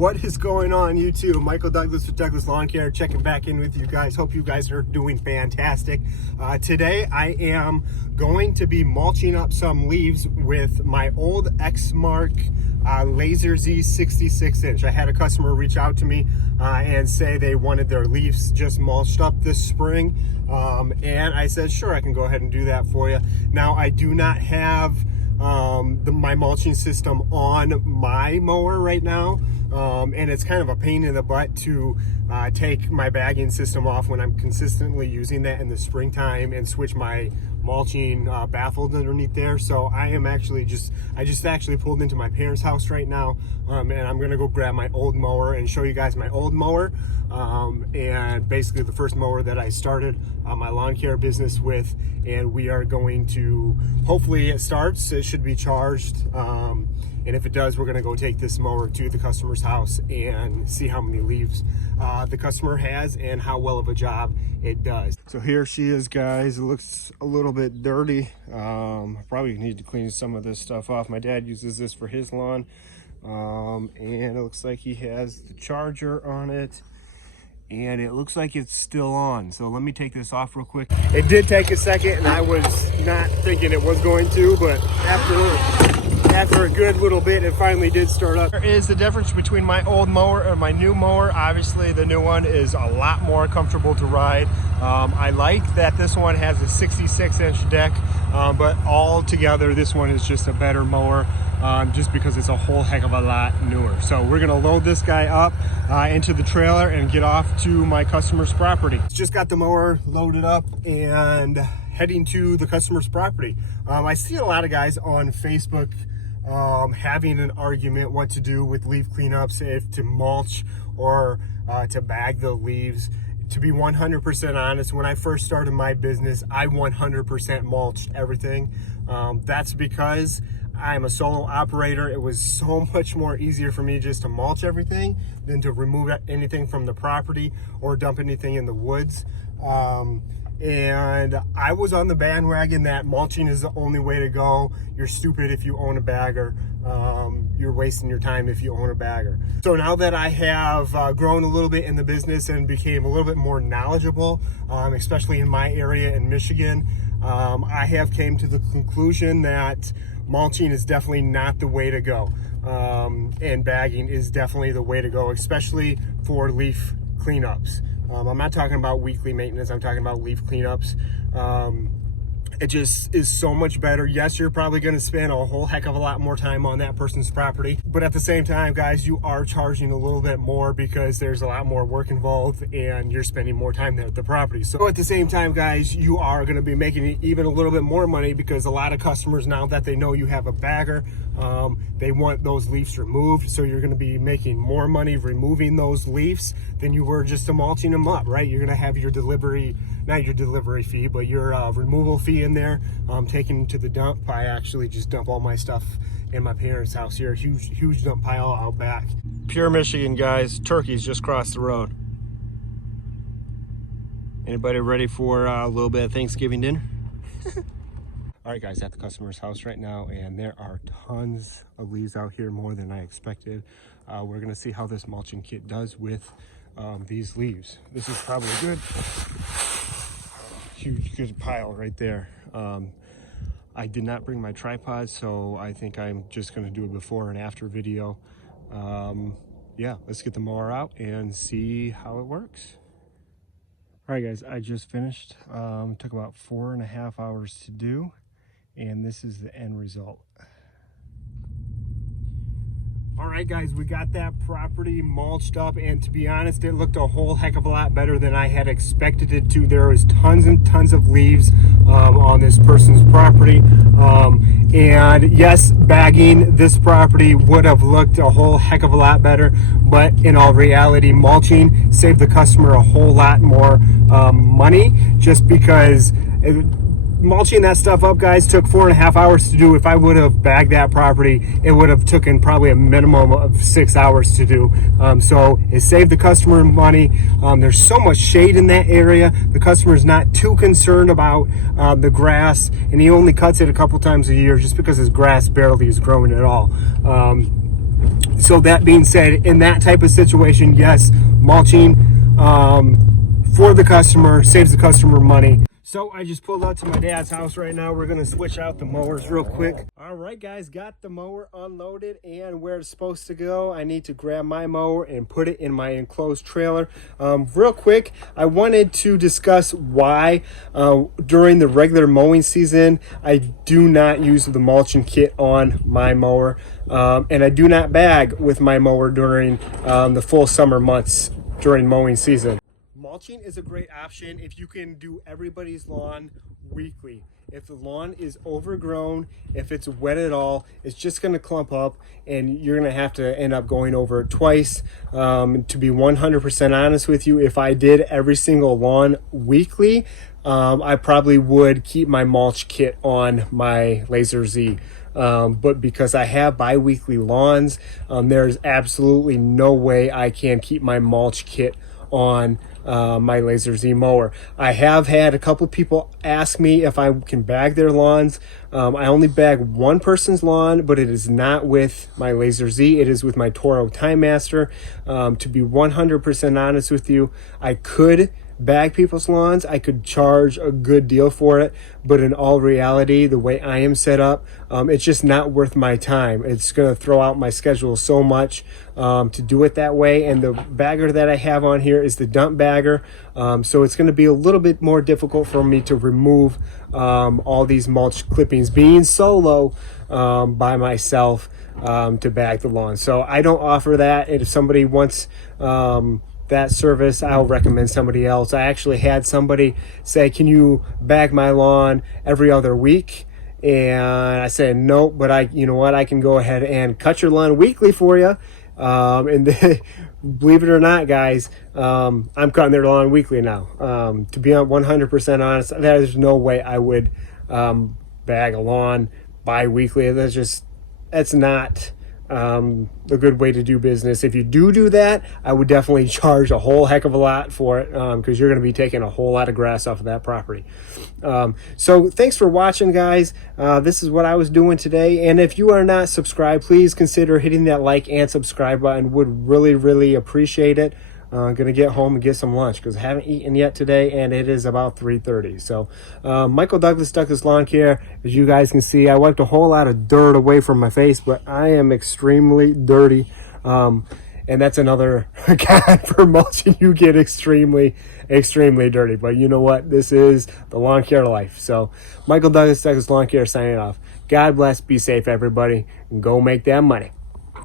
What is going on, YouTube? Michael Douglas with Douglas Lawn Care, checking back in with you guys. Hope you guys are doing fantastic. Today I am going to be mulching up some leaves with my old Exmark Lazer Z 66-inch. I had a customer reach out to me and say they wanted their leaves just mulched up this spring, and I said sure, I can go ahead and do that for you. Now I do not have my mulching system on my mower right now, and it's kind of a pain in the butt to take my bagging system off when I'm consistently using that in the springtime and switch my mulching baffles underneath there. So I am actually I just actually pulled into my parents' house right now, and I'm gonna go grab my old mower and show you guys my old mower, and basically the first mower that I started my lawn care business with. And we are going to, hopefully it starts, it should be charged, and if it does, we're gonna go take this mower to the customer's house and see how many leaves the customer has and how well of a job it does. So here she is, guys. It looks a little bit dirty. I probably need to clean some of this stuff off. My dad uses this for his lawn, and it looks like he has the charger on it, and it looks like it's still on. So let me take this off real quick. It did take a second, and I was not thinking it was going to, but after a good little bit, it finally did start up. There is the difference between my old mower and my new mower. Obviously, the new one is a lot more comfortable to ride. I like that this one has a 66-inch deck, but all together, this one is just a better mower, just because it's a whole heck of a lot newer. So we're gonna load this guy up into the trailer and get off to my customer's property. Just got the mower loaded up and heading to the customer's property. I see a lot of guys on Facebook having an argument what to do with leaf cleanups, if to mulch or to bag the leaves. To be 100% honest, when I first started my business, I 100% mulched everything. That's because I'm a solo operator. It was so much more easier for me just to mulch everything than to remove anything from the property or dump anything in the woods. And I was on the bandwagon that mulching is the only way to go. You're stupid if you own a bagger. You're wasting your time if you own a bagger. So now that I have grown a little bit in the business and became a little bit more knowledgeable, especially in my area in Michigan, I have came to the conclusion that mulching is definitely not the way to go. And bagging is definitely the way to go, especially for leaf cleanups. I'm not talking about weekly maintenance, I'm talking about leaf cleanups. It just is so much better. Yes, you're probably going to spend a whole heck of a lot more time on that person's property, but at the same time, guys, you are charging a little bit more because there's a lot more work involved and you're spending more time there at the property. So at the same time, guys, you are going to be making even a little bit more money because a lot of customers, now that they know you have a bagger, they want those leaves removed. So you're going to be making more money removing those leaves than you were just mulching them up, right? You're going to have your delivery, not your delivery fee, but your removal fee in there, taken to the dump. I actually just dump all my stuff in my parents' house here. Huge dump pile out back. Pure Michigan, guys. Turkeys just crossed the road. Anybody ready for a little bit of Thanksgiving dinner? All right, guys, at the customer's house right now, and there are tons of leaves out here, more than I expected. We're gonna see how this mulching kit does with these leaves. This is probably good. Huge good pile right there. I did not bring my tripod, so I think I'm just going to do a before and after video. Yeah, let's get the mower out and see how it works. All right, guys, I just finished. Took about 4.5 hours to do, and this is the end result. All right, guys, we got that property mulched up, and to be honest, it looked a whole heck of a lot better than I had expected it to. There was tons and tons of leaves on this person's property, and yes, bagging this property would have looked a whole heck of a lot better, but in all reality, mulching saved the customer a whole lot more money, just because mulching that stuff up, guys, took 4.5 hours to do. If I would have bagged that property, it would have taken probably a minimum of 6 hours to do. So it saved the customer money. There's so much shade in that area. The customer's not too concerned about the grass, and he only cuts it a couple times a year just because his grass barely is growing at all. So that being said, in that type of situation, yes, mulching for the customer saves the customer money. So I just pulled out to my dad's house right now. We're gonna switch out the mowers real quick. All right, guys, got the mower unloaded and where it's supposed to go. I need to grab my mower and put it in my enclosed trailer. Real quick, I wanted to discuss why during the regular mowing season, I do not use the mulching kit on my mower. And I do not bag with my mower during the full summer months during mowing season. Mulching is a great option if you can do everybody's lawn weekly. If the lawn is overgrown, if it's wet at all, it's just going to clump up and you're going to have to end up going over it twice. To be 100% honest with you, if I did every single lawn weekly, I probably would keep my mulch kit on my Lazer Z. But because I have bi-weekly lawns, there's absolutely no way I can keep my mulch kit on my Lazer Z mower. I have had a couple people ask me if I can bag their lawns. I only bag one person's lawn, but it is not with my Lazer Z. It is with my Toro Time Master. To be 100% honest with you, I could bag people's lawns. I could charge a good deal for it, but in all reality, the way I am set up, it's just not worth my time. It's going to throw out my schedule so much to do it that way. And the bagger that I have on here is the dump bagger, so it's going to be a little bit more difficult for me to remove all these mulch clippings being solo by myself to bag the lawn. So I don't offer that. If somebody wants that service, I'll recommend somebody else. I actually had somebody say, can you bag my lawn every other week? And I said, no, but you know what, I can go ahead and cut your lawn weekly for you. And then, believe it or not, guys, I'm cutting their lawn weekly now. To be 100% honest, there's no way I would bag a lawn bi-weekly. That's not a good way to do business. If you do that, I would definitely charge a whole heck of a lot for it, because you're going to be taking a whole lot of grass off of that property. So thanks for watching, guys. This is what I was doing today, and if you are not subscribed, please consider hitting that like and subscribe button. Would really appreciate it. Gonna get home and get some lunch because I haven't eaten yet today, and it is about 3:30. So Michael Douglas Lawn Care. As you guys can see, I wiped a whole lot of dirt away from my face, but I am extremely dirty, and that's another guide for mulching. You get extremely dirty, but you know what, this is the lawn care life. So Michael Douglas Lawn Care signing off. God bless, be safe everybody, and go make that money.